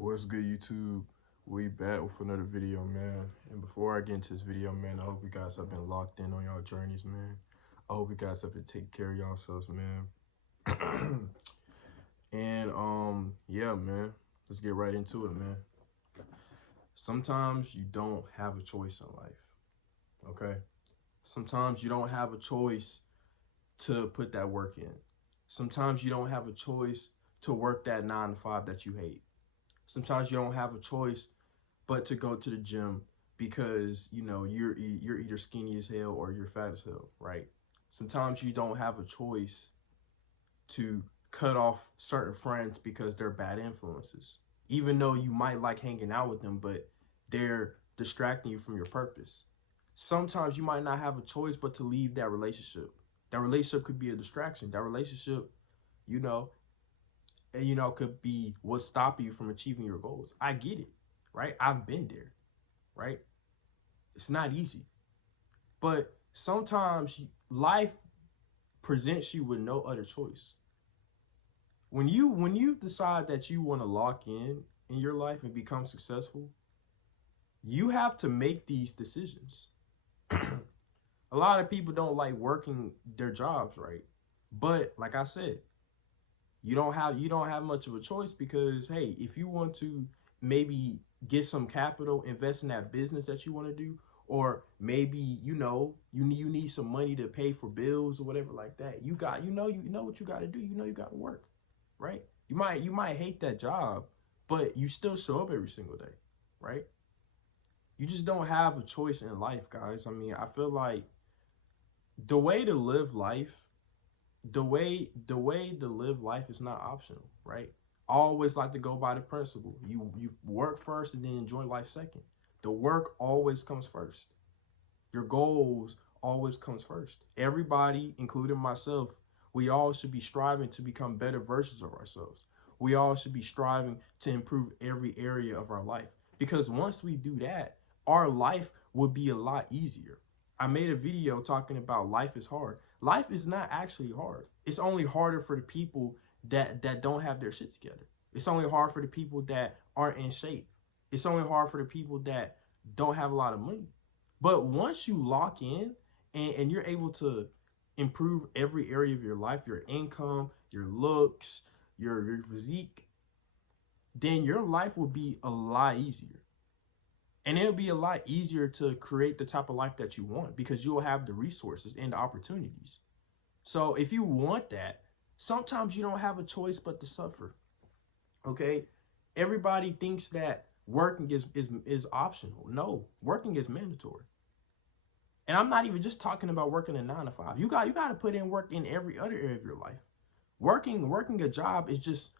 What's good, YouTube? We back with another video, man. And before I get into this video, man, I hope you guys have been locked in on y'all journeys, man. I hope you guys have been taking care of yourselves, man. Yeah, man. Let's get right into it, man. Sometimes you don't have a choice in life, okay? Sometimes you don't have a choice to put that work in. Sometimes you don't have a choice to work that 9 to 5 that you hate. Sometimes you don't have a choice but to go to the gym because you're either skinny as hell or you're fat as hell, right? Sometimes you don't have a choice to cut off certain friends because they're bad influences, even though you might like hanging out with them, but they're distracting you from your purpose. Sometimes you might not have a choice but to leave that relationship. That relationship could be a distraction. That relationship, you know, could be what's stopping you from achieving your goals. I get it, right? I've been there, right? It's not easy, but sometimes life presents you with no other choice. When you decide that you want to lock in your life and become successful, you have to make these decisions. A lot of people don't like working their jobs, right? But like I said, you don't have much of a choice because hey, if you want to maybe get some capital, invest in that business that you want to do, or maybe you need some money to pay for bills or whatever like that. You know what you got to do. You got to work, right? You might hate that job, but you still show up every single day, right? You just don't have a choice in life, guys. I mean, I feel like the way to live life the way to live life is not optional, right? I always like to go by the principle. You work first and then enjoy life second. The work always comes first. Your goals always comes first. Everybody, including myself, we all should be striving to become better versions of ourselves. We all should be striving to improve every area of our life. Because once we do that, our life will be a lot easier. I made a video talking about life is hard. Life is not actually hard. It's only harder for the people that don't have their shit together. It's only hard for the people that aren't in shape. It's only hard for the people that don't have a lot of money. But once you lock in and you're able to improve every area of your life, your income, your looks, your physique, then your life will be a lot easier. And it'll be a lot easier to create the type of life that you want because you'll have the resources and the opportunities. So if you want that, sometimes you don't have a choice but to suffer. Okay? Everybody thinks that working is optional. No, working is mandatory. And I'm not even just talking about working a 9 to 5. You got to put in work in every other area of your life. Working a job is just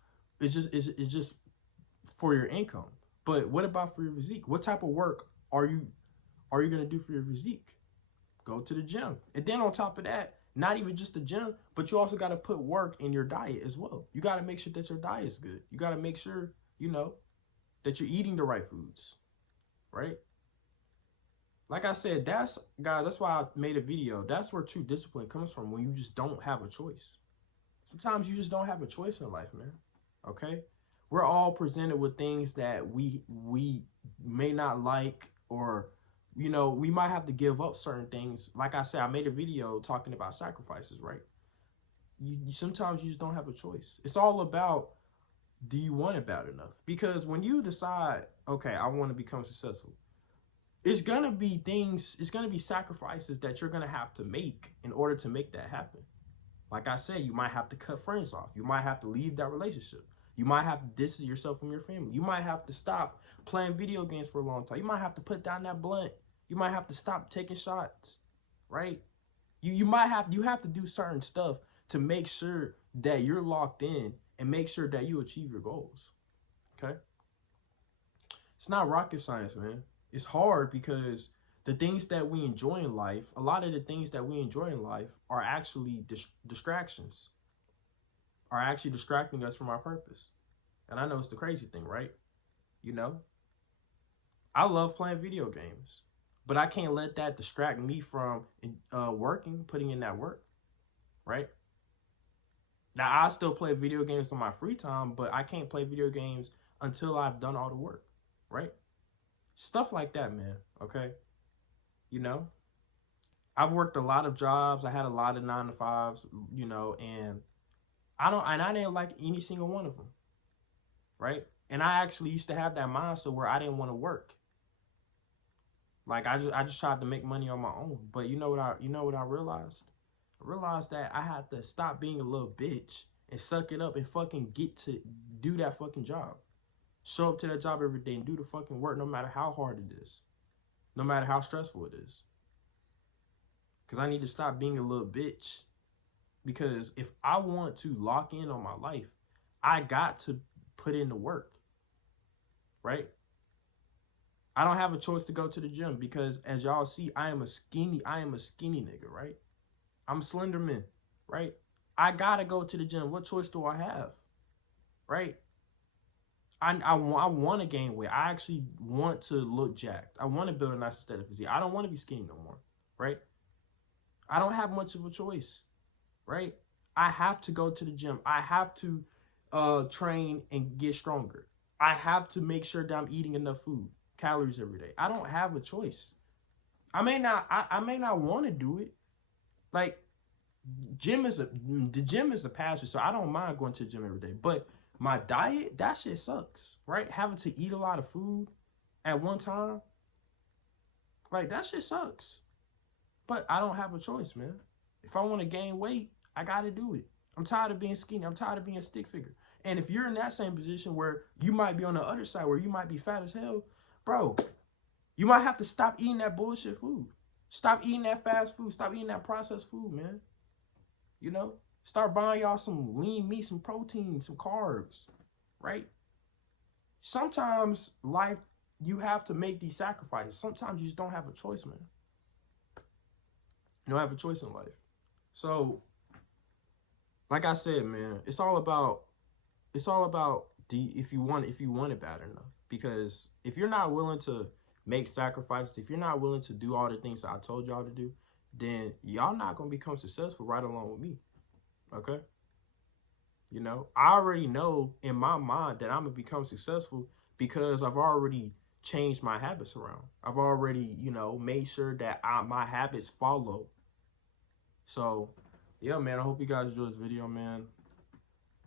for your income. But what about for your physique? What type of work are you gonna do for your physique? Go to the gym. And then on top of that, not even just the gym, but you also gotta put work in your diet as well. You gotta make sure that your diet is good. You gotta make sure, that you're eating the right foods, right? Like I said, that's why I made a video. That's where true discipline comes from, when you just don't have a choice. Sometimes you just don't have a choice in life, man. Okay? We're all presented with things that we may not like, or we might have to give up certain things. Like I said, I made a video talking about sacrifices, right? Sometimes you just don't have a choice. It's all about, do you want it bad enough? Because when you decide, okay, I want to become successful, it's gonna be sacrifices that you're gonna have to make in order to make that happen. Like I said, you might have to cut friends off. You might have to leave that relationship. You might have to distance yourself from your family. You might have to stop playing video games for a long time. You might have to put down that blunt. You might have to stop taking shots, right? You have to do certain stuff to make sure that you're locked in and make sure that you achieve your goals. Okay? It's not rocket science, man. It's hard because the things that we enjoy in life, a lot of the things that we enjoy in life are actually distractions, are actually distracting us from our purpose. And I know it's the crazy thing, right? You know, I love playing video games, but I can't let that distract me from working, putting in that work, right? Now, I still play video games on my free time, but I can't play video games until I've done all the work, right? Stuff like that, man, okay? You know, I've worked a lot of jobs. I had a lot of 9 to 5s, you know, and I didn't like any single one of them, right? And I actually used to have that mindset where I didn't want to work. Like I just tried to make money on my own. But you know what I realized? I realized that I had to stop being a little bitch and suck it up and fucking get to do that fucking job. Show up to that job every day and do the fucking work no matter how hard it is. No matter how stressful it is. Because I need to stop being a little bitch. Because if I want to lock in on my life, I got to put in the work. Right? I don't have a choice to go to the gym because as y'all see, I am a skinny nigga, right? I'm slender man, right? I gotta go to the gym. What choice do I have? Right? I want to gain weight. I actually want to look jacked. I want to build a nice aesthetic physique. I don't want to be skinny no more, right? I don't have much of a choice, right? I have to go to the gym. I have to train and get stronger. I have to make sure that I'm eating enough food, calories every day. I don't have a choice. I may not want to do it. Like the gym is a passion, so I don't mind going to the gym every day. But my diet, that shit sucks, right? Having to eat a lot of food at one time, like that shit sucks. But I don't have a choice, man. If I want to gain weight, I got to do it. I'm tired of being skinny. I'm tired of being a stick figure. And if you're in that same position where you might be on the other side, where you might be fat as hell, bro, you might have to stop eating that bullshit food. Stop eating that fast food. Stop eating that processed food, man. You know? Start buying y'all some lean meat, some protein, some carbs, right? Sometimes life, you have to make these sacrifices. Sometimes you just don't have a choice, man. You don't have a choice in life. So, like I said, man, it's all about if you want it bad enough. Because if you're not willing to make sacrifices, if you're not willing to do all the things that I told y'all to do, then y'all not gonna become successful right along with me. Okay? You know, I already know in my mind that I'm gonna become successful because I've already changed my habits around. I've already, you know, made sure that my habits follow. So, yeah, man, I hope you guys enjoyed this video, man.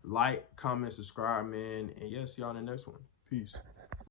Like, comment, subscribe, man. And yeah, see y'all in the next one. Peace.